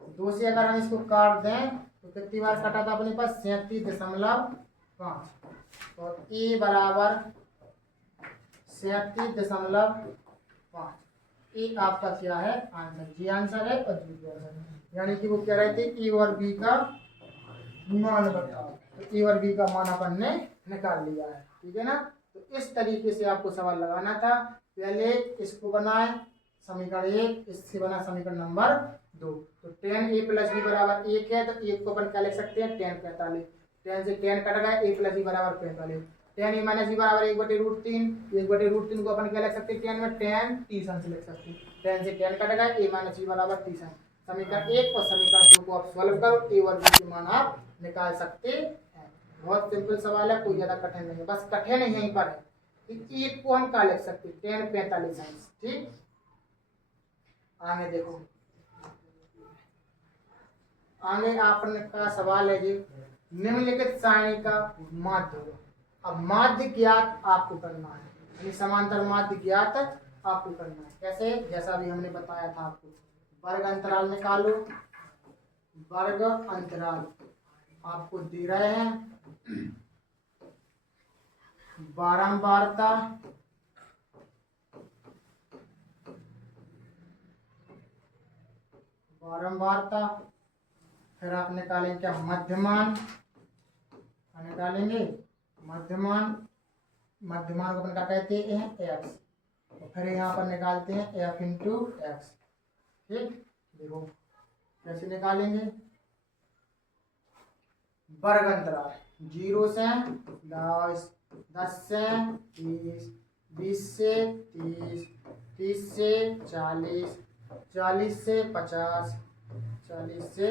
2 से अगर हम इसको काट दें तो कितनी बार कटा था अपने पास 37.5 और ए बराबर 37.5। ए आपका क्या है आंसर, जी आंसर है और जी आंसर। यानी कि वो कह रहे थे ए और बी का मान बताओ, तो ए और बी का मान अपन ने निकाल लिया है, ठीक है ना। तो इस तरीके से आपको सवाल लगाना था। पहले इसको बनाए समीकरण 1, इससे बना समीकरण नंबर 2। तो 10 a प्लस बी बराबर 1 है, तो 1 को अपन क्या लिख सकते हैं 10 45। 10 से 10 कट गया, a प्लस बी बराबर 45। 10 a माइनस बी बराबर 1/√3। 1/√3 को अपन क्या लिख सकते हैं 10 में 10 30 अंश लिख सकते हैं। 10 से 10 कट गया, a माइनस बी बराबर 30 अंश। समीकरण 1 और समीकरण 2 को आप सॉल्व करो, a और b के मान आप निकाल सकते हैं। बहुत सिंपल सवाल है, कोई ज्यादा कठिन नहीं है, बस कठिन यहीं पर है कि 1 को हम क्या लिख सकते हैं 10 45 अंश। ठीक, आगे देखो, आगे आपने का सवाल है जी निम्नलिखित सारणी का माध्य दो। अब माध्य ज्ञात आपको करना है, यानी समांतर माध्य ज्ञात आपको करना है। कैसे, जैसा भी हमने बताया था आपको, वर्ग अंतराल निकालो। वर्ग अंतराल आपको दे रहे हैं बारंबारता, बारंबारता, फिर आप निकालेंगे क्या मध्यमान, निकालेंगे मध्यमान। मध्यमान को अपन क्या कहते हैं x, तो फिर यहाँ पर निकालते हैं f इंटू एक्स। ठीक, देखो कैसे निकालेंगे। वर्ग अंतराल 0 से 10, 10 से 20, 20 से 30, 30 से 40, 40 से 50, 40 से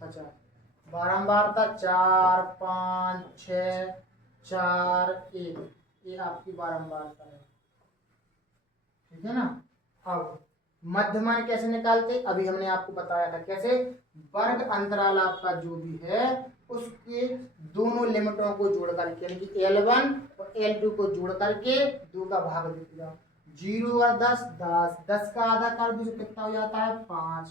50। बारंबारता 4 5 6 4 1, ये आपकी बारंबारता है, ठीक है ना। अब मध्यमान कैसे निकालते, अभी हमने आपको बताया था कैसे। वर्ग अंतराल आपका जो भी है उसके दोनों लिमिटों को जोड़ करके, यानी कि L1 और L2 को जोड़ करके 2 का भाग देते जाओ। 0 और 10 10, 10 का आधा कर दो तो कितना हो जाता है 5।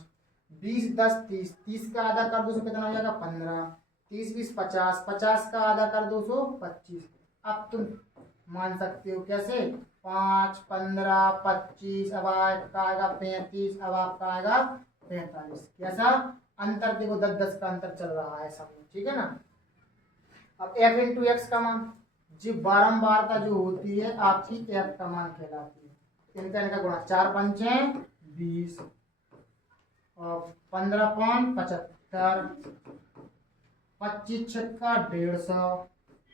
20 10 30, 30 का आधा कर दो तो कितना हो जाएगा 15। 30 20 50, 50 का आधा कर दो तो 25। अब तुम मान सकते हो कैसे 5 15 25, अब आएगा 35, अब आपका आएगा 45। कैसा अंतर देखो 10 10 का अंतर चल रहा है सब में, ठीक है ना। अब f इंटू एक्स का मान, जी बारंबारता जो होती है आपकी f का मान कहलाती है। इनका गुणा 4 पंचे 20 और 15 5 75, 25 छक्का 150,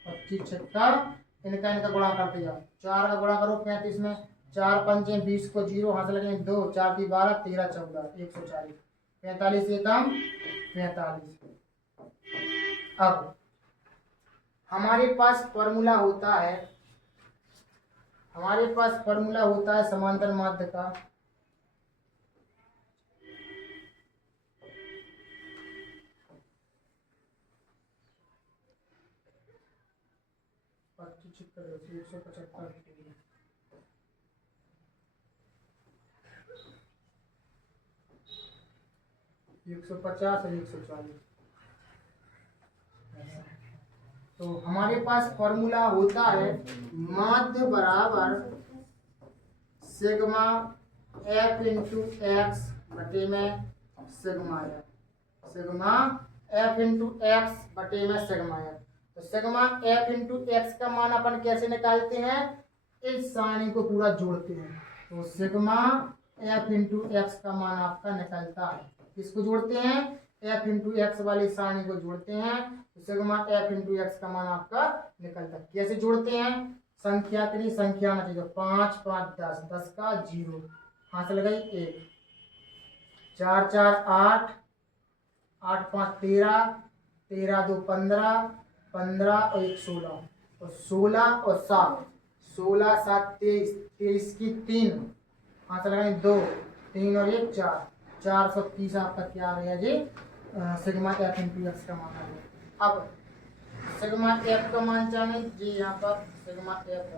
25 छक्का, इनका गुणा करते जाओ। 4 का गुणा करो 35 में, 4 पंचे 20 को 0 हाथ लगे 2, 4 की 12 13 14 140, 45 से कम 45। अब हमारे पास फॉर्मूला होता है, हमारे पास फॉर्मूला होता है समांतर माध्य का। एक 150 और 140। तो हमारे पास फॉर्मूला होता है माध्य बराबर सिग्मा f इंटू एक्स बटे में sigma f, sigma f into x बटे में सिग्मा f। तो सिग्मा f इंटू एक्स का मान अपन कैसे निकालते हैं, इस सारणी को पूरा जोड़ते हैं। तो सिग्मा f इंटू एक्स का मान आपका निकलता है, किसको जोड़ते हैं f इंटू एक्स वाली सारणी को जोड़ते हैं। तो सिग्मा f इंटू एक्स का मान आपका निकलता है। कैसे जोड़ते हैं, संख्या के लिए संख्या आना चाहिए। 5 5 10, 10 का 0 हाथ लगाई 1, 4 4 8, 8 5 13, 13 2 15, 15 और 1 16, और 16 और 7, 16 7 23, 23 की 3 हाथ लगाए 2, 3 और 1 4, 430 आपका क्या आ गया जी सिग्मा f इंटू एक्स का मान आ गया। अब सिग्मा एफ का मान चाहिए जी, यहाँ पर सिग्मा एफ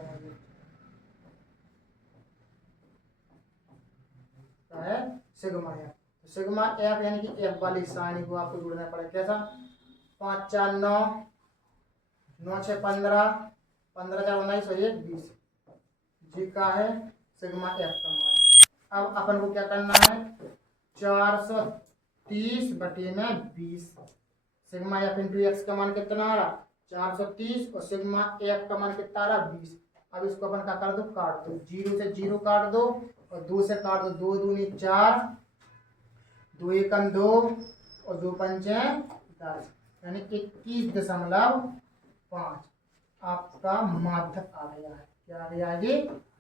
है सिग्मा एफ। तो सिग्मा एफ यानी कि एफ वाली साइन को आपको जोड़ना पड़ेगा। कैसा? 5 4 9, 9 6 15, 15 4 19 और 1 20 जी का है सिग्मा एफ का मान। अब अपन को क्या करना है? 430 बटे में 20। सिग्मा एफ इंटू एक्स का मान कितना आ रहा? 430 और सिग्मा एफ का मान कितना आ रहा? 20। अब इसको अपन क्या कर दो? काट दो। 0 से 0 काट दो और 2 से काट दो। 2 दूनी 4, 2 एकम 2 और 2 पंचे 10, यानी 21.5 आपका माध्य आ गया है। क्या आ गया है?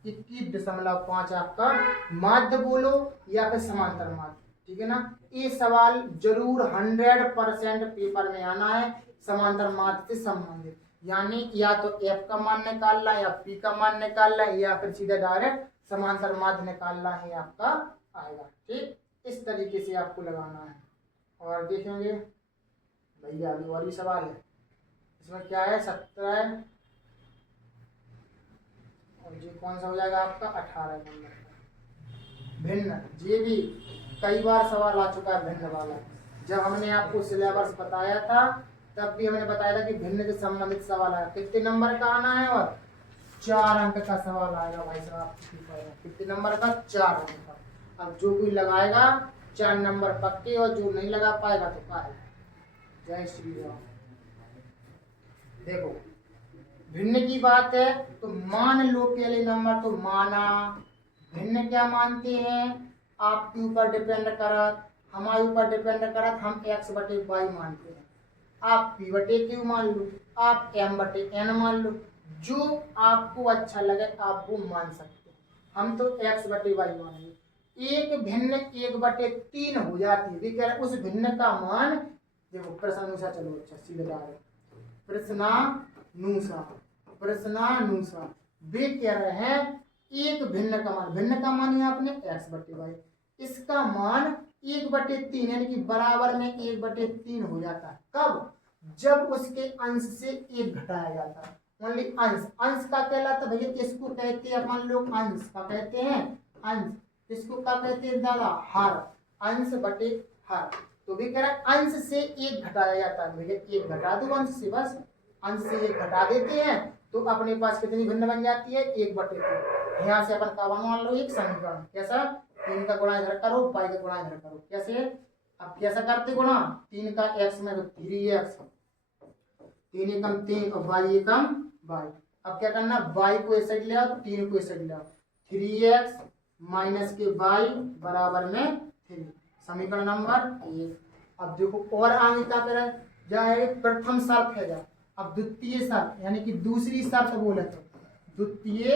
21.5 आपका माध्य बोलो या फिर समांतर माध्य। ठीक है ना? ये सवाल जरूर 100% पेपर में आना है समांतर माध्य से संबंधित। यानी या तो एफ का मान निकालना है या पी का मान निकालना है या फिर सीधा डायरेक्ट समांतर माध्य निकालना है आपका आएगा। ठीक, इस तरीके से आपको लगाना है। और देखेंगे भैया अभी और भी सवाल है। इसमें क्या है? 17 और ये कौन सा हो जाएगा आपका? 18 नंबर का भिन्न। ये भी कई बार सवाल आ चुका है भिन्न वाला। जब हमने आपको सिलेबस बताया था तब भी हमने बताया था कि भिन्न से संबंधित सवाल आया। कितने नंबर का आना है? और 4 अंक का सवाल आएगा भाई साहब। कितने नंबर का? 4 अंक का। अब जो कोई लगाएगा 4 नंबर पक्के और जो नहीं लगा पाएगा तो क्या है? जय श्री राम। देखो भिन्न की बात है तो मान लो पहले नंबर तो माना। भिन्न क्या मानते हैं? आपके ऊपर डिपेंड करत, हमारे ऊपर डिपेंड करत, हम x बटे y मानते हैं। आप p बटे q मान लो, आप m बटे n मान लो, जो आपको अच्छा लगे आप वो मान सकते हैं। हम तो x बटे y मानेंगे। एक भिन्न 1/3 हो जाती है। भी कह रहे उस भिन्न का मान, देखो प्रश्नानुसार, चलो अच्छा सीधे डायरेक्ट प्रश्नानुसार वे कह रहे हैं एक भिन्न का मान है आपने x बटे y, इसका मान 1/3 यानी कि बराबर में 1/3 हो जाता है। कब? जब उसके अंश से 1 घटाया जाता है। ओनली अंश। अंश का कहलाता भैया, इसको कहते हैं अपन लोग अंश का कहते हैं अंश। इसको क्या कहते हैं दादा? हर। अंश बटे हर। तो भी कह रहा है अंश से 1 घटाया जाता है। भैया 1 घटा दो अंश से, बस अंश से 1 घटा देते हैं तो अपने पास कितनी भिन्न बन जाती है? 1/3। यहाँ से अपन का मान लो एक समीकरण। कैसा? 3 का गुणा इधर करो, y का गुणा इधर करो। कैसे? अब कैसा करते गुणा? 3 का x में तो 3x, 3 एकम 3 और y एकम y। अब क्या करना? y को इस साइड ले आओ, 3 को इस साइड ले आओ। 3x माइनस के y बराबर में 3। समीकरण नंबर 1। अब देखो और आगे क्या करे? जाए प्रथम शर्त है जा। अब द्वितीय शर्त यानी कि दूसरी शर्त बोले तो द्वितीय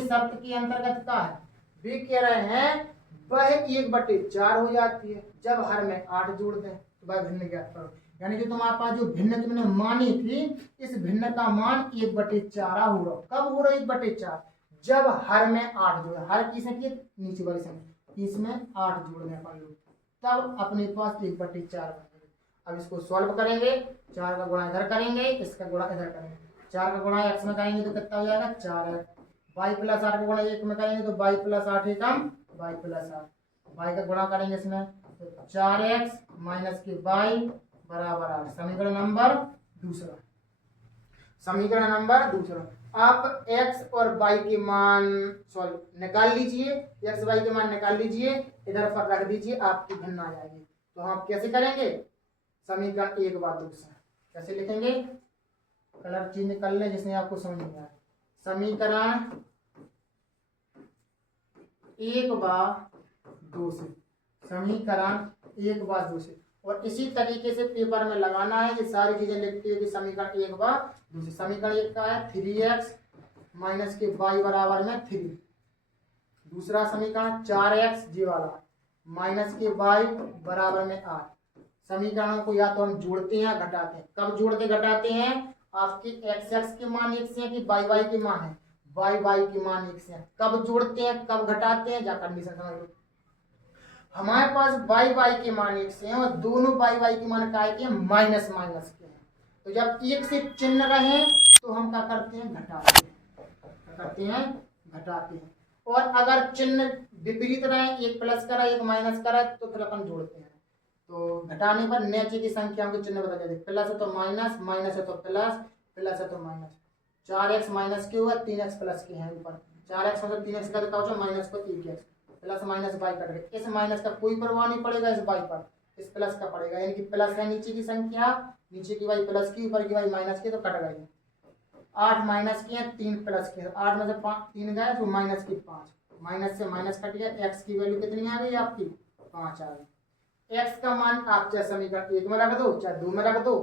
शर्त के अंतर्गत क्या है? वे कह रहे हैं वह 1/4 हो जाती है जब हर में 8 जोड़ दें तो वह भिन्न ज्ञात करो। यानी कि तुम्हारे पास जो भिन्न तुमने मानी थी, इस भिन्न का मान 1/4 हो रहा। कब हो रहा 1/4? जब हर में 8 जोड़े। हर की संख्या नीचे वाली संख्या, इसमें 8 जोड़ने अपन लोग, तब अपने पास 1/4 बनेगा। अब इसको सॉल्व करेंगे। 4 का गुणा इधर करेंगे, इसका गुणा इधर करेंगे। 4 का गुणा x में करेंगे तो कितना हो जाएगा? 4x। y प्लस 8 का गुणा 1 में करेंगे तो y प्लस 8 एकम y प्लस 8। y का गुणा करेंगे इसमें तो 4x माइनस के y बराबर 8। समीकरण नंबर दूसरा। आप x और y के मान निकाल लीजिए। x y के मान निकाल लीजिए, इधर पर रख दीजिए, आपकी भिन्न आ जाएगी। तो हम कैसे करेंगे? समीकरण 1 बार दूसरा कैसे लिखेंगे? कलर चेंज कर ले जिसने आपको समझ में आए। समीकरण 1 बार 2 से, समीकरण 1 बार 2 से। और इसी तरीके से पेपर में लगाना है। ये सारी चीजें लिखते हुए कि समीकरण 1 बार 2 से। समीकरण 1 का है 3x माइनस के y बराबर में 3। दूसरा समीकरण 4x जी वाला माइनस के y बराबर में 8। समीकरणों को या तो हम जोड़ते हैं या घटाते हैं। कब जोड़ते घटाते हैं? आपके x x के मान 1 से है कि y y के मान है? y y के मान 1 से है। कब जोड़ते हैं कब घटाते हैं? जा कंडीशन समझ लो। हमारे पास y y के मान 1 से हैं और दोनों y y के मान काय के माइनस के हैं। तो जब एक से चिन्ह रहे तो हम क्या करते हैं, घटाते हैं, घटाते हैं। और अगर चिन्ह विपरीत रहे, एक प्लस करा एक माइनस करा, तो फिर अपन जोड़ते हैं। तो घटाने पर नीचे की संख्याओं के चिन्ह बदल जाते हैं, प्लस है तो माइनस, माइनस है तो प्लस, प्लस है तो माइनस। 4x माइनस के हुआ 3x प्लस के हैं ऊपर, 4x मतलब 3x का बताओ जो माइनस को 3x, plus minus by cut गए। इस माइनस का कोई प्रभाव नहीं पड़ेगा इस बाई पर, इस प्लस का पड़ेगा, यानी कि प्लस है नीचे की संख्या, नीचे की बाई प्लस की, ऊपर की बाई माइनस की, तो कट गई। 8 माइनस की है, 3 प्लस की है, 8 में से 3 गए तो माइनस की 5, माइनस से माइनस कट गया, x की वैल्यू कितनी आ गई आपकी, 5 आ गई। x का मान आप चाहे समीकरण 1 में रख दो चाहे 2 में रख दो,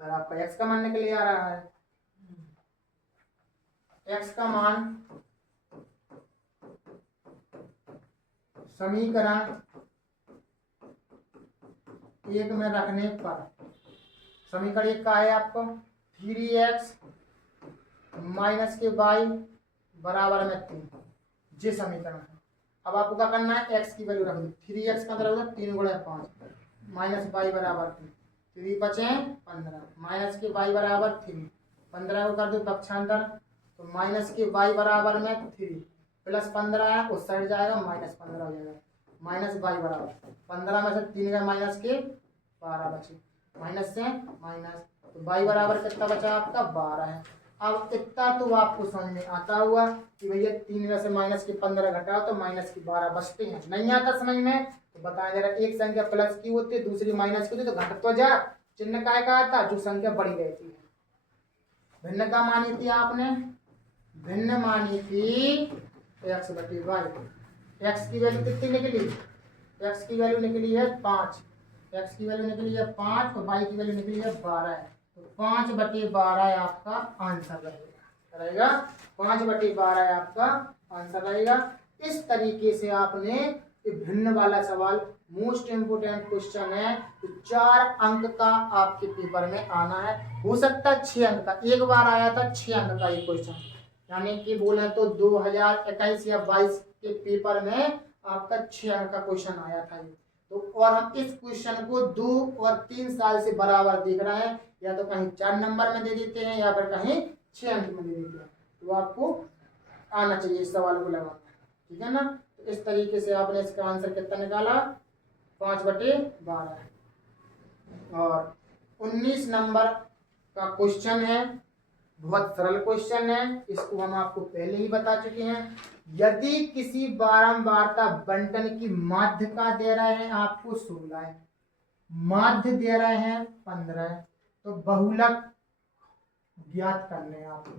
पर आपका x का मान निकल आ रहा है। x का मान समीकरण 1 में रखने पर, समीकरण 1 का है आपको 3x माइनस के बाई बराबर में 3, ये समीकरण है। अब आपको क्या करना है, x की वैल्यू रख दो, 3x का मतलब होगा 3 गुणे 5 माइनस बाई बराबर 3 बचे 15, माइनस के बाई बराबर 3, 15 को कर दो पक्षांतर, तो माइनस के बाई बराबर में 3 प्लस 15 है, उस साइड जाएगा माइनस 15 हो जाएगा, माइनस बाई बराबर 15 में से 3 का माइनस के 12 बचे, माइनस से माइनस, तो बाई बराबर कितना बचा आपका 12 है। अब इतना तो आपको समझ में आता हुआ कि भैया 3 में से माइनस के 15 घटाओ तो माइनस की 12 बचते हैं। नहीं आता समझ में तो बताएं जरा, एक संख्या प्लस की होती है दूसरी माइनस की होती है, तो घट तो जा, चिन्ह काय का आता जो संख्या बड़ी रहती है। भिन्न का मानी थी आपने, भिन्न मानी थी x बटे वाई। एक्स की वैल्यू कितनी निकली, एक्स की वैल्यू निकली है 5, एक्स की वैल्यू निकली है 5 और वाई की वैल्यू निकली है 12 है, तो 5/12 आपका आंसर रहेगा, 5/12 आपका आंसर रहेगा। इस तरीके से आपने भिन्न वाला सवाल मोस्ट इंपोर्टेंट क्वेश्चन है, तो 4 अंक का आपके पेपर में आना है, हो सकता है 6 अंक का, एक बार आया था 6 अंक का ये क्वेश्चन, यानी कि बोले तो 2021 या 22 के पेपर में आपका 6 अंक का क्वेश्चन आया था ये। तो और हम इस क्वेश्चन को 2 और 3 साल से बराबर देख रहे हैं, या तो कहीं 4 नंबर में दे देते हैं या फिर कहीं 6 अंक में दे देते हैं, तो आपको आना चाहिए इस सवाल को लगाना, ठीक है ना। तो इस तरीके से आपने इसका आंसर कितना निकाला, 5/12। और 19 नंबर का क्वेश्चन है, बहुत सरल क्वेश्चन है, इसको हम आपको पहले ही बता चुके हैं। यदि किसी बारंबारता बंटन की माध्यिका दे रहे हैं आपको 16 है, माध्य दे रहे हैं 15 है, तो बहुलक ज्ञात करने हैं आपको,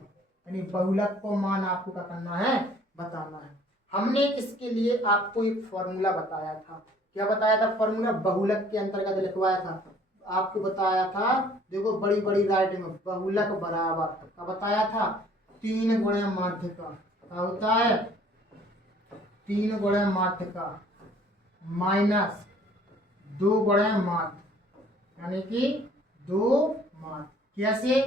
यानी बहुलक को मान आपको क्या करना है, बताना है। हमने इसके लिए आपको एक फॉर्मूला बताया था, क्या बताया था फॉर्मूला, बहुलक के अंतर्गत लिखवाया था, आपको बताया था, देखो बड़ी बड़ी राइट में, बहुलक बराबर क्या बताया था, 3 गुणे माध्यिका, क्या होता है 3 गुणे माध्यिका माइनस 2 गुणे माध्य, यानी कि 2 माध्य। कैसे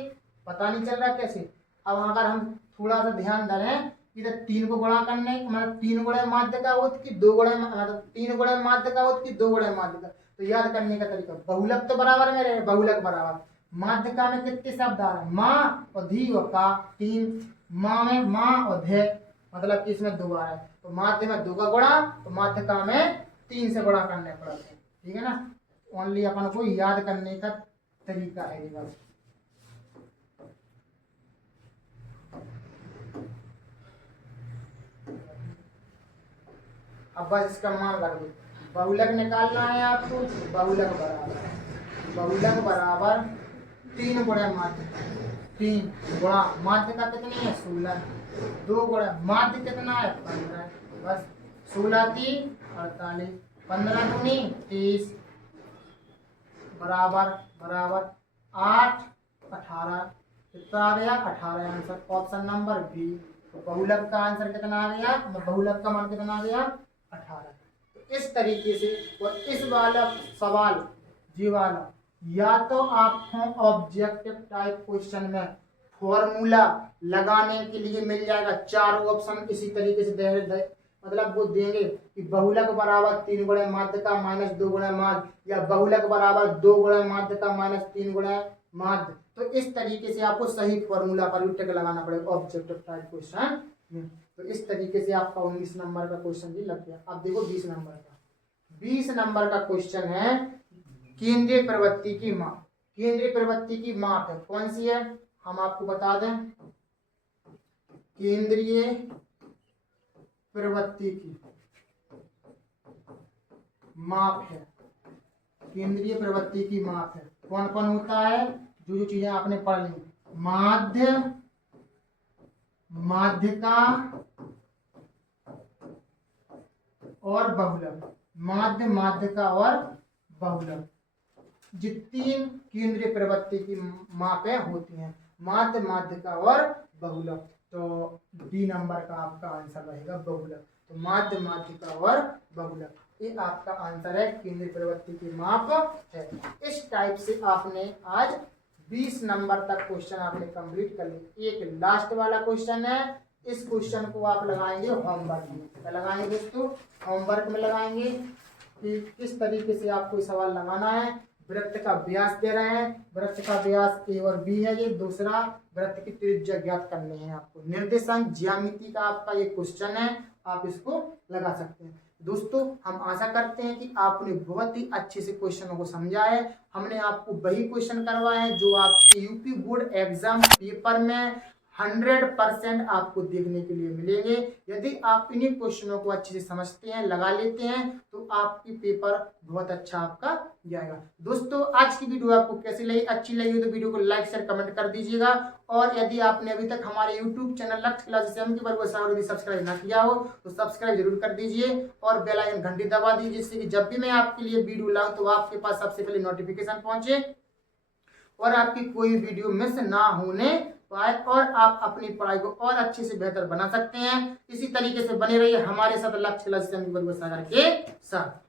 पता नहीं चल रहा कैसे, अब अगर हम थोड़ा सा ध्यान दें, इधर 3 को गुणा करने मतलब 3 गुणे माध्य का होता कि 2 गुणे, मतलब 3 गुणे माध्य का होता कि 2 गुणे माध्य का, तो याद करने का तरीका, बहुलक तो बराबर में रहे, बहुलक बराबर माध्यिका में कितने शब्द आ रहे हैं, माँ और धी और का, 3 माँ में माँ और धे, मतलब कि इसमें 2 आ रहा है, तो माध्य में 2 का गुणा, तो माध्यिका में 3 से गुणा करने पड़ते हैं, ठीक है ना। ओनली अपन को याद करने का तरीका है ये बस। अब बस इसका मान रख दो, बहुलक निकालना है आपको, बहुलक बराबर 3 गुणे माध्य, 3 गुणा माध्य का कितनी है 16, 2 गुणे माध्य कितना है 15, बस 16 3 48, 15 दूनी 30 बराबर 8 18, कितना आ गया 18 आंसर, ऑप्शन नंबर बी। तो बहुलक का आंसर कितना आ गया, बहुलक का मान कितना आ गया 18। तो इस तरीके से, और इस वाला सवाल जी वाला, या तो आपको ऑब्जेक्टिव टाइप क्वेश्चन में फॉर्मूला लगाने के लिए मिल जाएगा, 4 ऑप्शन इसी तरीके से मतलब वो देंगे कि बहुलक बराबर 3 गुणे माध्य का माइनस 2 गुणे माध्य, या बहुलक बराबर 2 गुणे माध्य का माइनस 3 गुणे माध्य। तो इस तरीके से आपको सही फॉर्मूला पर टिक लगाना पड़ेगा ऑब्जेक्टिव टाइप क्वेश्चन में। तो इस तरीके से आपका 19 नंबर का क्वेश्चन भी लग गया। अब देखो 20 नंबर का। 20 नंबर का क्वेश्चन है केंद्रीय प्रवृत्ति की माप। केंद्रीय प्रवृत्ति की माप है कौन सी है, हम आपको बता दें। केंद्रीय प्रवृत्ति की माप है, केंद्रीय प्रवृत्ति की माप है। कौन कौन होता है, जो जो चीजें आपने पढ़ ली, माध्य, माध्यिका और बहुलक। माध्य, माध्यिका और बहुलक, ये 3 केंद्रीय प्रवृत्ति की मापें होती हैं, माध्य, माध्यिका और बहुलक। तो डी नंबर का आपका आंसर रहेगा बहुलक। तो माध्य, माध्यिका और बहुलक, ये आपका आंसर है, केंद्रीय प्रवृत्ति की माप है। इस टाइप से आपने आज 20 नंबर तक क्वेश्चन आपने कंप्लीट कर लिए। एक लास्ट वाला क्वेश्चन है, इस क्वेश्चन को आप लगाएंगे होमवर्क में। क्या लगाएंगे दोस्तों, होमवर्क में लगाएंगे कि किस तरीके से आपको सवाल लगाना है। वृत्त का व्यास दे रहे हैं, वृत्त का व्यास ए और बी है, ये दूसरा वृत्त की त्रिज्या ज्ञात करनी है आपको। निर्देशांक ज्यामिति का आपका ये क्वेश्चन है, आप इसको लगा सकते हैं। दोस्तों हम आशा करते हैं कि आपने बहुत ही अच्छे से क्वेश्चनों को समझा है। हमने आपको वही क्वेश्चन करवाए हैं जो आपके यूपी बोर्ड एग्जाम पेपर में 100% आपको देखने के लिए मिलेंगे। यदि आप इन्हीं क्वेश्चनों को अच्छे से समझते हैं, लगा लेते हैं, तो आपकी पेपर बहुत अच्छा आपका जाएगा। दोस्तों आज की वीडियो आपको कैसी लगी, अच्छी लगी तो वीडियो को लाइक शेयर कमेंट कर दीजिएगा। और यदि आपने अभी तक हमारे यूट्यूब चैनल लक्ष्य क्लासेस एम के बरगुआ सब्सक्राइब ना किया हो तो सब्सक्राइब जरूर कर दीजिए और बेल आइकन घंटी दबा दीजिए, जिससे कि जब भी मैं आपके लिए वीडियो लाऊं तो आपके पास सबसे पहले नोटिफिकेशन पहुंचे और आपकी कोई वीडियो मिस ना होने पाए और आप अपनी पढ़ाई को और अच्छे से बेहतर बना सकते हैं। इसी तरीके से बने रहिए हमारे साथ लक्ष्य क्लासेस एम के बरगुआ के साथ।